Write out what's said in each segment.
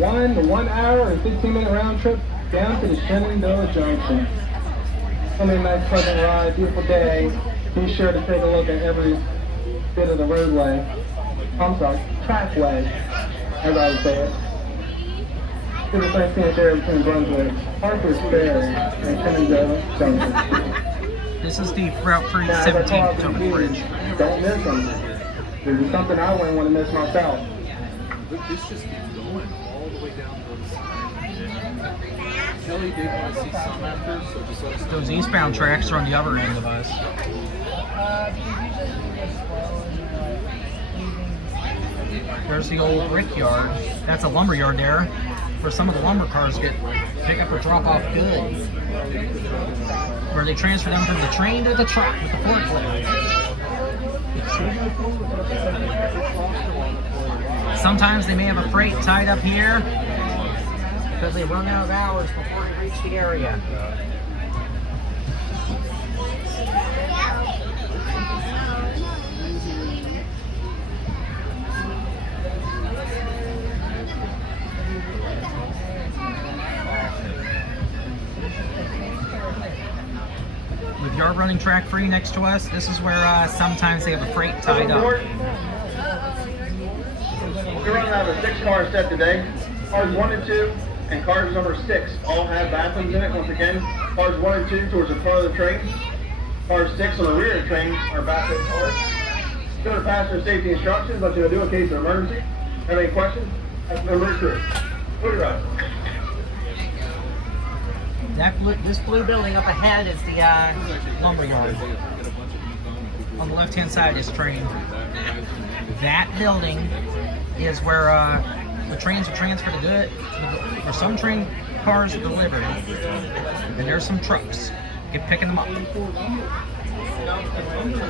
the 1 hour and 15-minute round trip down to the Shenandoah Junction. It's gonna be a nice pleasant ride, beautiful day. Be sure to take a look at every bit of the roadway. I'm sorry, trackway, as I would say it. To the first scenic area between Brunswick, Harper's Ferry, and Shenandoah Junction. This is the Route 317 Potomac Bridge. Don't miss them. This is something I wouldn't want to miss myself. This just keeps going all the way down to the side. Kelly did want to see some after, so just let us know. Those eastbound tracks are on the other end of us. There's the old brickyard. That's a lumber yard there, where some of the lumber cars pick up or drop off goods. Where they transfer them from the train to the truck with the forklift. Sometimes they may have a freight tied up here because they run out of hours before they reach the area. With yard running track free next to us, this is where sometimes they have a freight tied up. We're running out of a 6-car set today. Cars 1 and 2 and cars number 6 all have bathrooms in it. Once again, cars 1 and 2 towards the front of the train. Cars 6 on the rear of the train are bathroom cars. Go to passenger safety instructions, let you know do in case of emergency. Have any questions? That's number 2. Put it right. This blue building up ahead is the lumber yard. On the left-hand side is train. That building is where the trains are transferred to good, where some train cars are delivered, and there's some trucks. Get picking them up.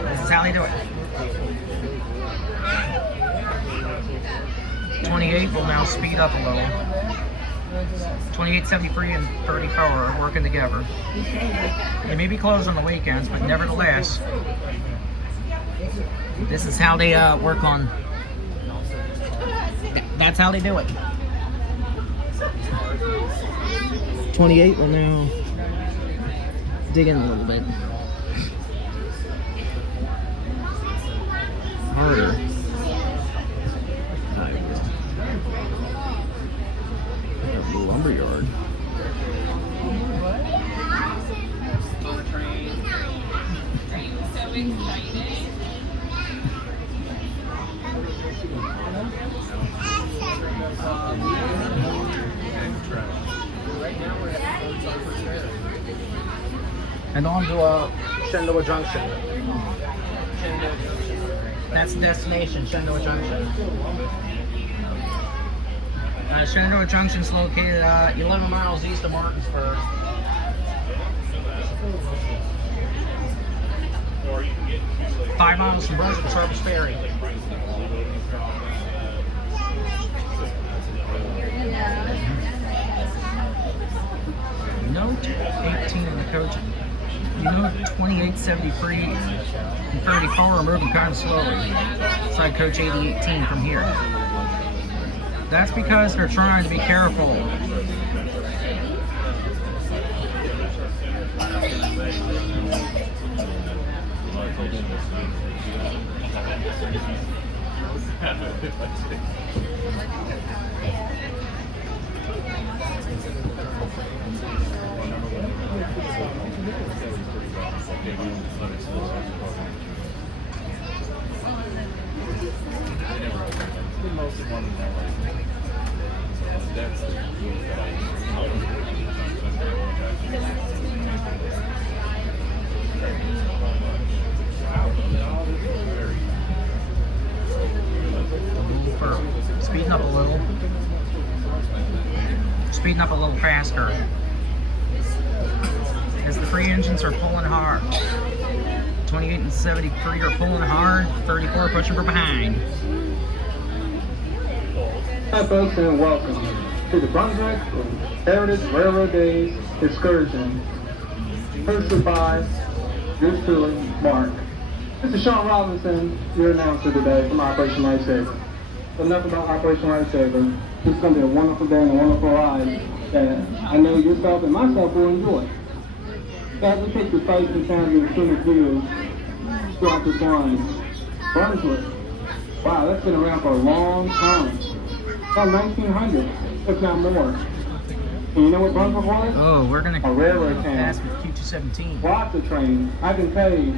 This is how they do it. 28 will now speed up a little. 2873 and 34 are working together. They may be closed on the weekends, but nevertheless, this is how they work on. That's how they do it. 28 will now dig in a little bit harder. The lumber yard. And on to Shenandoah Junction. That's the destination, Shenandoah Junction. Shenandoah Junction is located 11 miles east of Martinsburg. Five miles from Brunswick Harper's Ferry. Note 18 in the coach. You know 2873 and 34 are moving kind of slowly. Side coach 8018 from here. That's because they're trying to be careful. Speeding up a little faster as the free engines are pulling hard. 28 and 73 are pulling hard, 34 pushing from behind. Hi folks, and welcome to the Brunswick Heritage Railroad Days excursion, hosted by yours truly, Mark. This is Sean Robinson, your announcer today from Operation Lifesaver. Enough about Operation Lifesaver. It's going to be a wonderful day and a wonderful ride that I know yourself and myself will enjoy. So as we take the sights and sounds and scenic views throughout this line, Brunswick, wow, that's been around for a long time. About 1900, if not more. And you know what Brunswick was? Oh, we're gonna A railroad pass town. with Q217. Lots of trains. I can tell you,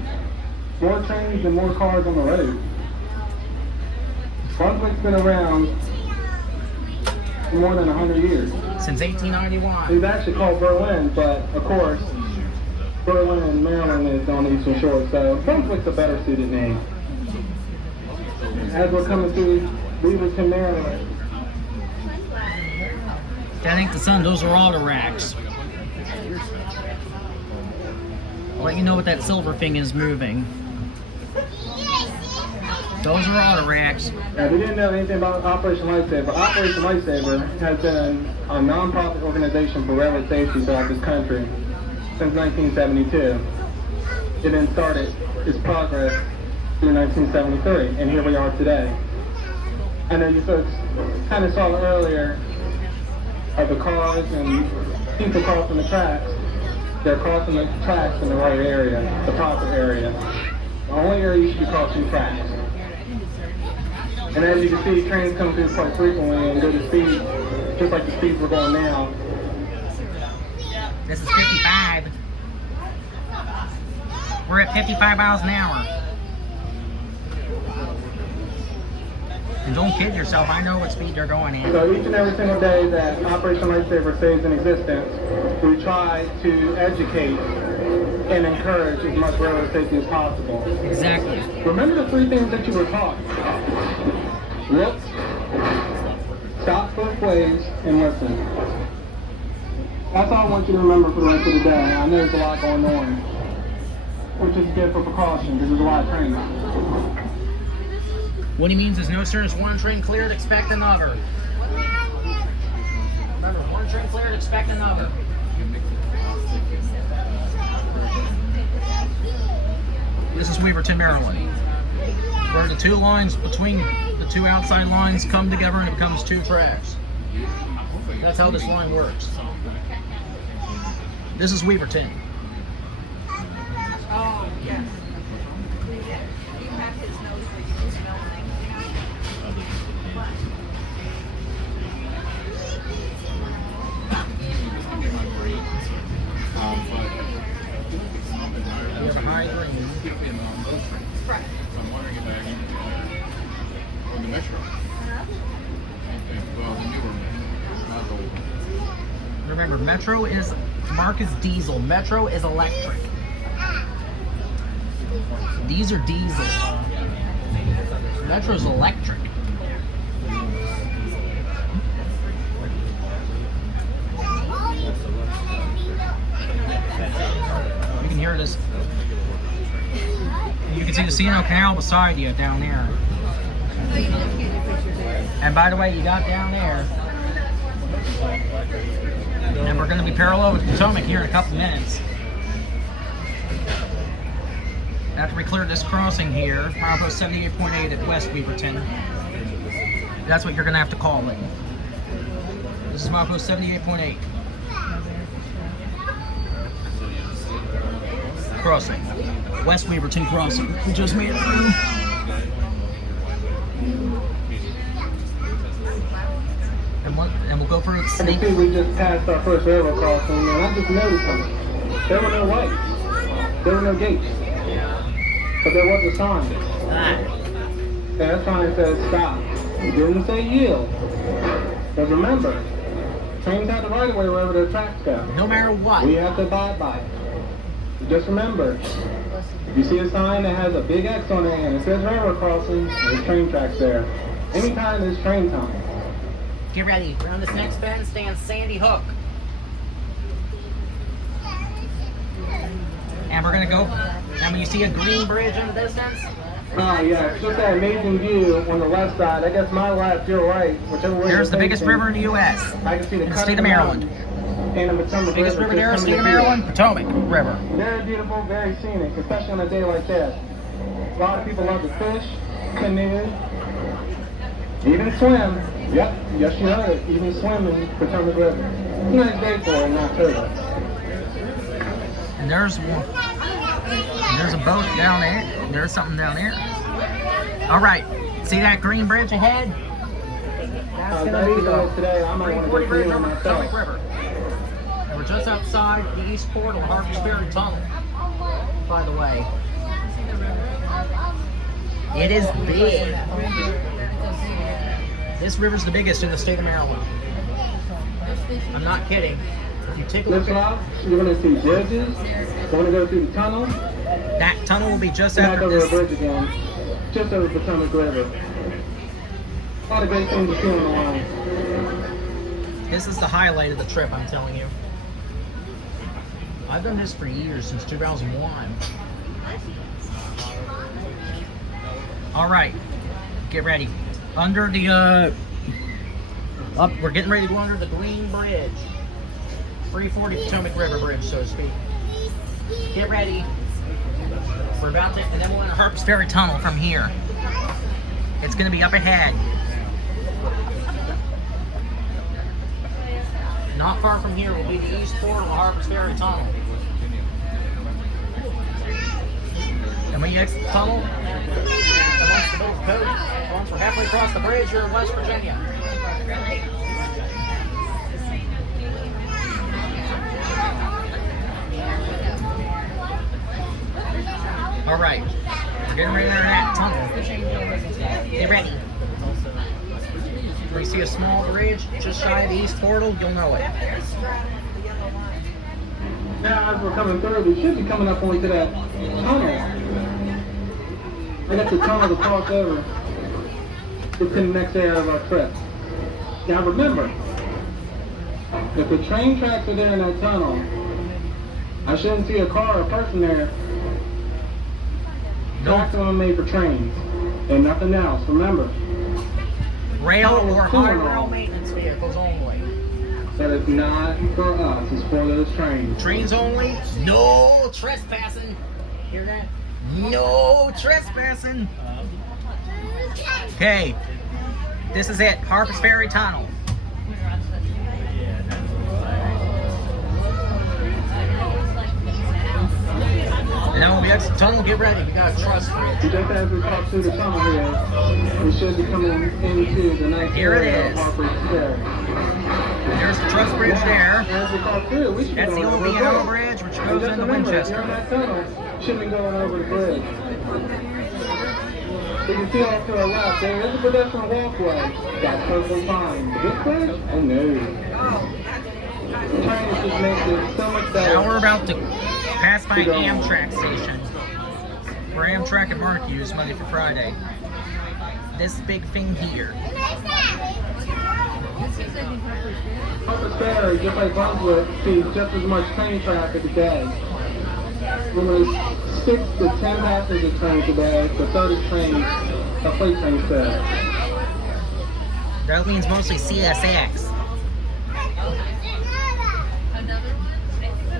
more trains and more cars on the road. Brunswick's been around for more than 100 years. Since 1891. It's actually called Berlin, but of course, Berlin and Maryland is on the Eastern Shore, so Brunswick's a better suited name. As we're coming through Beaverton, Maryland, I think the sun, those are auto racks. I'll let you know what that silver thing is moving. Those are auto racks. now, if you didn't know anything about Operation Lifesaver, Operation Lifesaver has been a non-profit organization for railroad safety throughout this country since 1972. It then started its progress through 1973, and here we are today. I know you folks kind of saw earlier of the cars and people crossing the tracks. They're crossing the tracks in the right area, the proper area. The only area you should be crossing tracks. And as you can see, trains come through quite frequently and go to speed, just like the speeds we're going now. This is 55. We're at 55 miles an hour. And don't kid yourself, I know what speed they're going at. So each and every single day that Operation Lifesaver stays in existence, we try to educate and encourage as much railroad safety as possible. Exactly. Remember the three things that you were taught. Look, stop both ways, and listen. That's all I want you to remember for the rest of the day. I know there's a lot going on, which is good for precaution because there's a lot of trains. What he means is no sooner is one train cleared, expect another. Remember, one train cleared, expect another. This is Weaverton, Maryland, where the two lines between the two outside lines come together and it becomes two tracks. That's how this line works. This is Weaverton. Oh, yes. You have his nose for you to smell There's a high green. Right. So I'm wondering if I actually on the Metro. Well, the newer, not the old one. Remember, Metro is, MARC is diesel, Metro is electric. These are diesel. Metro's electric. You can hear this. You can see the C&O Canal beside you down there. And by the way, you got down there. And we're going to be parallel with Potomac here in a couple minutes. After we clear this crossing here, milepost 78.8 at West Weaverton. That's what you're going to have to call it. This is milepost 78.8. Crossing. West Weaverton crossing. We just made it through. And we'll go for a I can sneak. see we just passed our first railroad crossing, and I just noticed something. There were no lights. There were no gates. But there was a sign. And that sign says stop. It didn't say yield. But remember, trains have the right of way wherever their tracks go. No matter what. We have to abide by it. Just remember, if you see a sign that has a big X on it and it says railroad crossing, there's train tracks there. Anytime there's train time. Get ready. Around this next bend stands Sandy Hook. And we're gonna go. And when you see a green bridge in the distance, Oh yeah, it's just that amazing view on the left side. I guess my left, your right, whichever way. there's the you're biggest facing. river in the U.S. I can see the in the cut state of the Maryland. mountain And the Potomac Biggest river there in the just state of coming to Maryland, Potomac River. Very beautiful, very scenic, especially on a day like this. A lot of people love to fish, canoe, even swim. Yep, yes you heard it. Even swimming Potomac River. It's a nice day for it in October. And there's one. And there's a boat down there. There's something down there. All right. See that green bridge ahead? That's gonna be the today. I might want to 340 go bridge through it over the Potomac myself. River. We're just outside the east port of the Harper's Ferry Tunnel. By the way, it is big. This river's the biggest in the state of Maryland. I'm not kidding. If you take a look Listen at up, you're going to see bridges. We're going to go through the tunnel. that tunnel, will be just Back after over a this. bridge again. Just over the Potomac River. A lot of great things to see on the line. This is the highlight of the trip, I'm telling you. I've done this for years, since 2001. All right, get ready. Under the, we're getting ready to go under the Green Bridge. 340 Potomac River Bridge, so to speak. Get ready. We're about to, and then we'll enter Harper's Ferry Tunnel from here. It's gonna be up ahead. Not far from here will be the east port of the Harper's Ferry Tunnel. And when you exit the tunnel, amongst the Bills Code, once we're halfway across the bridge, you're in West Virginia. All right, we're getting ready to enter that tunnel. Get ready. When you see a small bridge just shy of the east portal, you'll know it. Now, as we're coming through, we should be coming up onto that tunnel. I got the tunnel to cross over. It's in the next area of our trip. Now remember, if the train tracks are there in that tunnel, I shouldn't see a car or a person there. Tracks are made for trains and nothing else. Remember. Rail or high rail maintenance vehicles only. That is not for us, it's for those trains. Trains only, no trespassing. Hear that? No trespassing. Okay, this is it, Harper's Ferry Tunnel. And now when we exit the tunnel, get ready, we got a truss bridge. Just as we cross through the tunnel here, we should be coming into the nice Here it area of is. Harper's Ferry. There's the truss bridge there. As we cross through, we should That's be the going old over B&O bridge. bridge, which And goes just into remember, if you're Winchester. in that tunnel, should be going over the bridge. You can see off to our left, there is a pedestrian walkway. That's perfectly fine. But this bridge? Oh no. The train just makes it so much better. Now we're about to pass by Amtrak station, where Amtrak and MARC use Monday for Friday. This big thing here. Harper's Ferry, just like Brunswick, sees just as much train traffic a day. There's 6 to 10 passenger trains a day, for 30 trains, a freight train service. That means mostly CSX.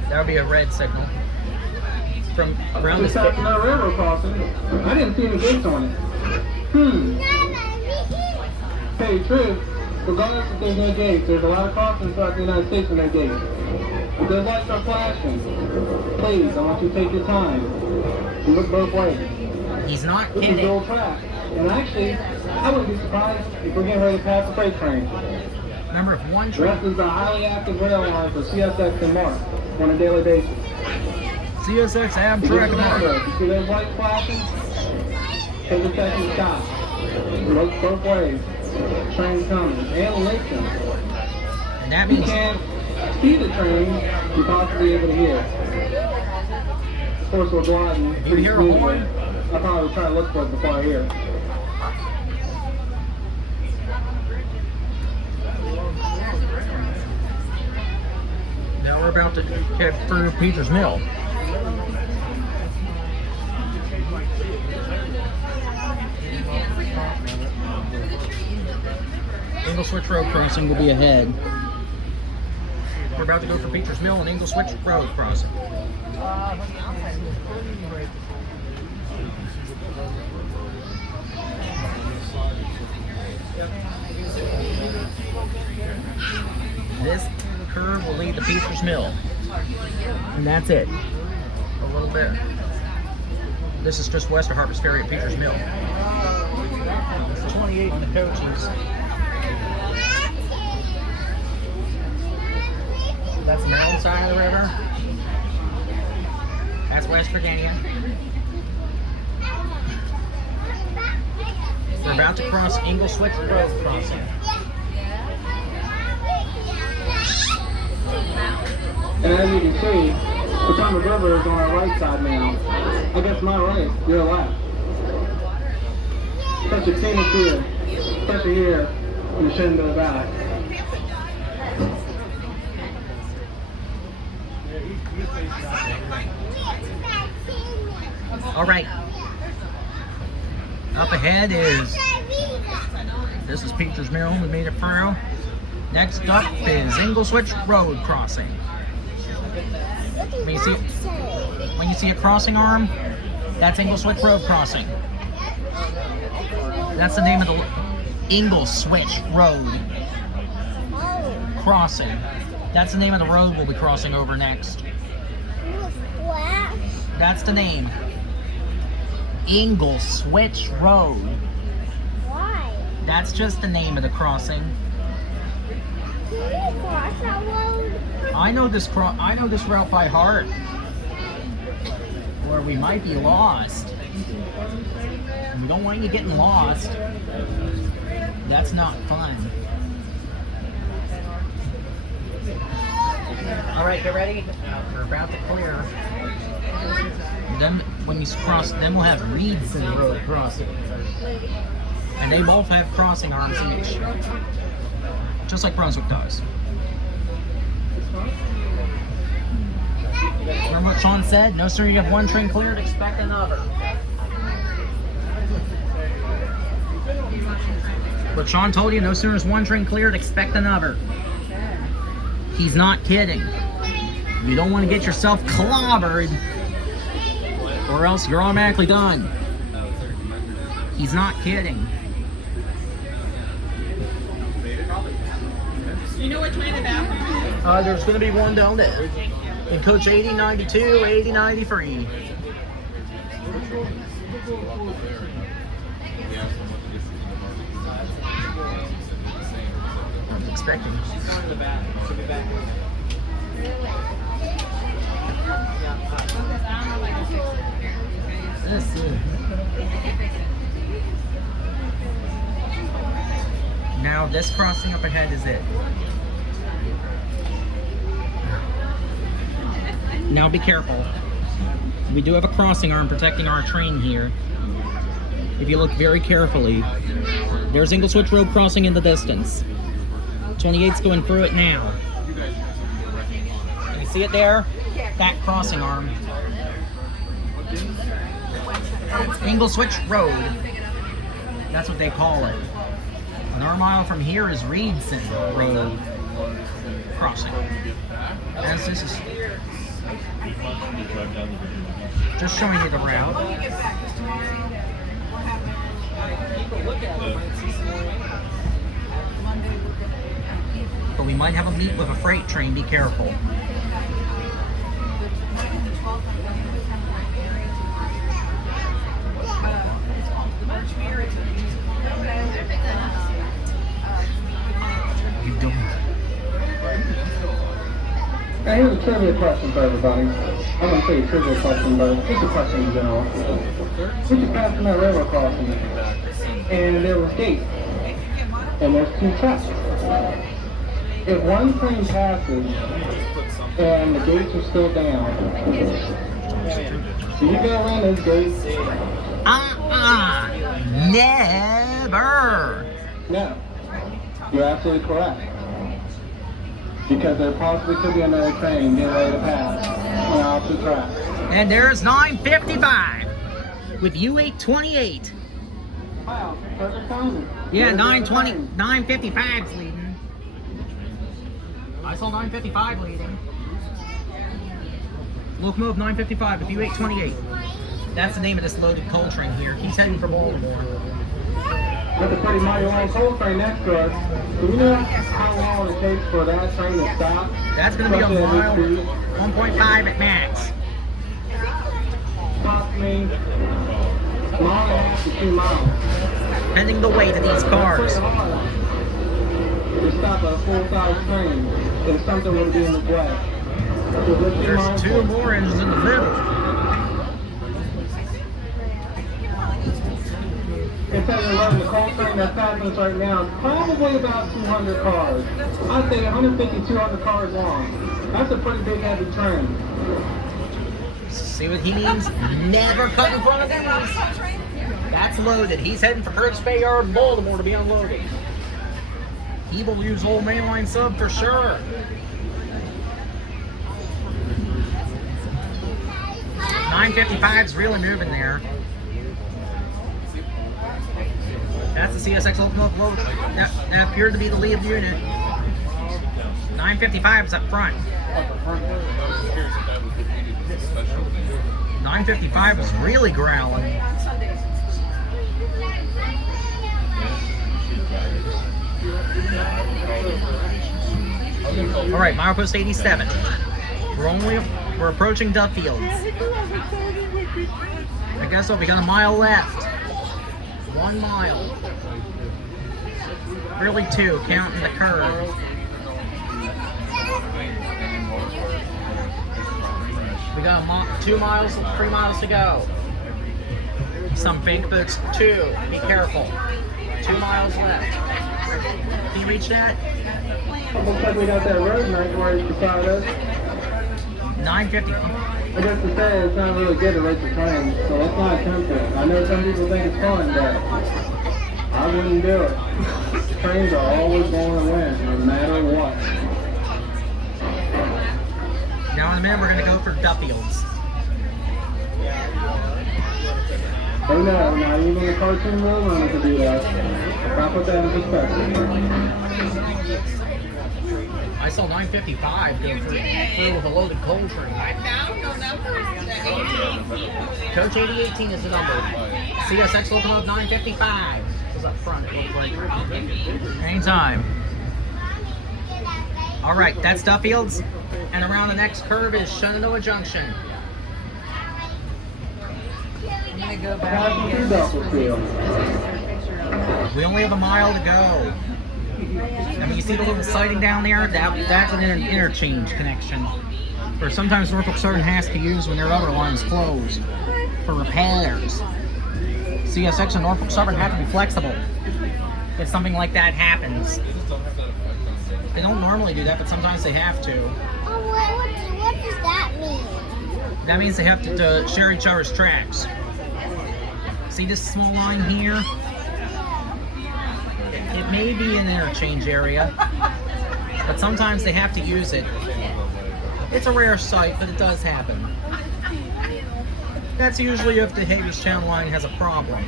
That would be a red signal. From around Just this after that railroad crossing, I didn't see any gates on it. Tell you the truth, regardless if there's no gates, there's a lot of crossings throughout the United States with no gates. If those lights are flashing, please, I want you to take your time and look both ways. He's not This is the kidding. old track. And actually, I wouldn't be surprised if we're getting ready to pass the freight train. Remember, if one The rest train, is the highly active rail line for CSX and MARC on a daily basis. CSX, Just Amtrak, and remember, MARC. if you see those lights flashing, take a second to stop. Look both ways. Train's coming. And listen. And that You means can't see the train, you're possibly able to hear. Of course, we're gliding. If you hear a horn, I'll probably try to look for it before I hear it. now we're about to head through Peters Mill. Ingle Switch Road crossing will be ahead. We're about to go for Peters Mill and Ingle Switch Road crossing. This curve will lead to Peters Mill. And that's it. A little bit. This is just west of Harper's Ferry at Peters Mill. 28 in the coaches. That's the Maryland side of the river. That's West Virginia. We're about to cross Ingle Switch Road crossing. And as you can see, the Potomac River is on our right side now. I guess my right, your left. Such a scenic view, especially here when you're sitting to the back. All right. Up ahead is, this is Peters Mill, we made it through. Next up is Ingle Switch Road crossing. When you see a crossing arm, that's Ingle Switch Road crossing. That's the name of the Ingle Switch Road crossing. That's the name of the road we'll be crossing over next. That's the name. Ingle Switch Road. Why? That's just the name of the crossing. Can you cross that road? I know this route by heart. Where we might be lost. And we don't want you getting lost. That's not fun. Alright, get ready. We're about to clear. Then when you cross, then we'll have reeds in the road crossing. And they both have crossing arms each. Just like Brunswick does. Remember what Sean said? No sooner you have one train cleared, expect another. What Sean told you, no sooner is one train cleared, expect another. He's not kidding. You don't want to get yourself clobbered, or else you're automatically done. He's not kidding. You know which way the bathroom is? There's going to be one down there. In coach 8092, 8093. I was expecting. Let's see. Now this crossing up ahead is it. Now be careful. We do have a crossing arm protecting our train here. If you look very carefully, there's Ingle Switch Road crossing in the distance. 28's going through it now. Can you see it there? That crossing arm. Ingle Switch Road. That's what they call it. Another mile from here is Reedson Road crossing. As this is just showing you the route. But we might have a meet with a freight train, be careful. You don't. Now here's a trivia question for everybody. I'm going to say a trivia question, but it's a question in general. We just passed that railroad crossing, and there was gates, and there's two tracks. If one train passes, and the gates are still down, do you go around those gates? Never. No. You're absolutely correct. Because there possibly could be another train getting ready to pass on the opposite track. And there's 955 with U828. Wow, perfect timing. Yeah, 920, 955's leading. I saw 955 leading. Locomotive 955 with U828. That's the name of this loaded coal train here. He's heading for Baltimore. With a pretty mighty long coal train next to us. Do you know how long it takes for that train to stop? That's going to be a Especially at mile, this speed? 1.5 at max. Cost me a mile and a half to 2 miles. Depending the weight of these cars. It's pretty hard to stop a full-size train if something would be in the way. So just be There's mindful. 2 more engines in the middle. It's at 11. The coal train that's passing us right now is probably about 200 cars. I'd say 150, 200 cars long. That's a pretty big, heavy train. See what he means? Never cut in front of these. That's loaded. He's heading for Curtis Bay Yard in Baltimore to be unloaded. He will use old mainline sub for sure. .955 is really moving there. That's the CSX locomotive load. That appeared to be the lead unit. 955 is up front. 955 was really growling. All right, milepost 87. We're approaching Duffields. I guess so. We got a mile left. 1 mile. Really 2, counting the curve. We got 2 miles, 3 miles to go. Some fake boots. 2. Be careful. 2 miles left. Can you reach that? Looks like we got that road knife right beside us. 950. I guess to say it's not really good to race the train, so let's not attempt it. I know some people think it's fun, but I wouldn't do it. Trains are always going to win, no matter what. Now in a minute we're going to go for Duffields. Oh no, not even the cartoon road runner could do that. I'll put that in perspective. I saw 955 go through with a loaded coal train. I found no numbers. Coach 8018 is the number. CSX locomotive 955 is up front. It looks like. Anytime. All right, that's Duffields, and around the next curve is Shenandoah Junction. I'm gonna go back and get this. We only have a mile to go. I mean, you see the little siding down there? That's an interchange connection. Or sometimes Norfolk Southern has to use when their other line is closed for repairs. CSX and Norfolk Southern have to be flexible if something like that happens. They don't normally do that, but sometimes they have to. Oh, what does that mean? That means they have to share each other's tracks. See this small line here? It may be an interchange area, but sometimes they have to use it. It's a rare sight, but it does happen. That's usually if the Havis Channel line has a problem.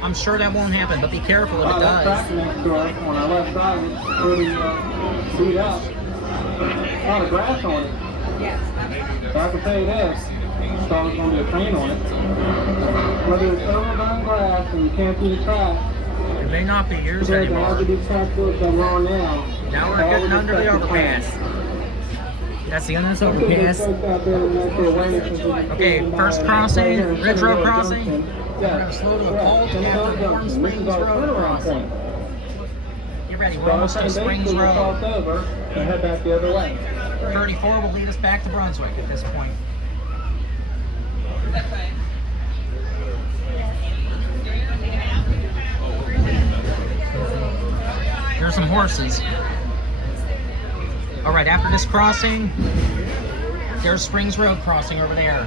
I'm sure that won't happen, but be careful if it That track does. next to us, on our left side, it's pretty beat up. A lot of grass on it. So I can tell you this, thought there was going to be a train on it. Whether it's overgrown grass and you can't see the track, It may not be yours there's anymore. a these track books that we're on now. Now we're getting under the overpass. That's the end of this overpass. Okay, first crossing, Ridge Road crossing. We're going to slow to a halt after Warm Springs Road crossing. Get ready, we're almost to Springs Road. Over and head back the other way. 34 will lead us back to Brunswick at this point. There's some horses. All right, after this crossing, there's Springs Road crossing over there.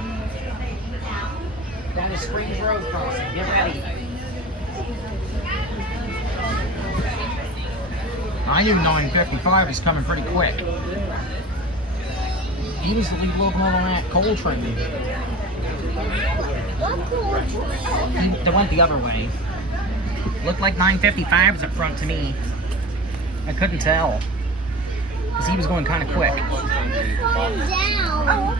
That is Springs Road crossing. Get ready. I knew 955 was coming pretty quick. He was the lead locomotive on that coal train. They went the other way. Looked like 955 was up front to me. I couldn't tell. Because he was going kind of quick.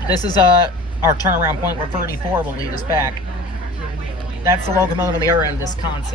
This is our turnaround point where 34 will lead us back. That's the locomotive on the other end of this consist.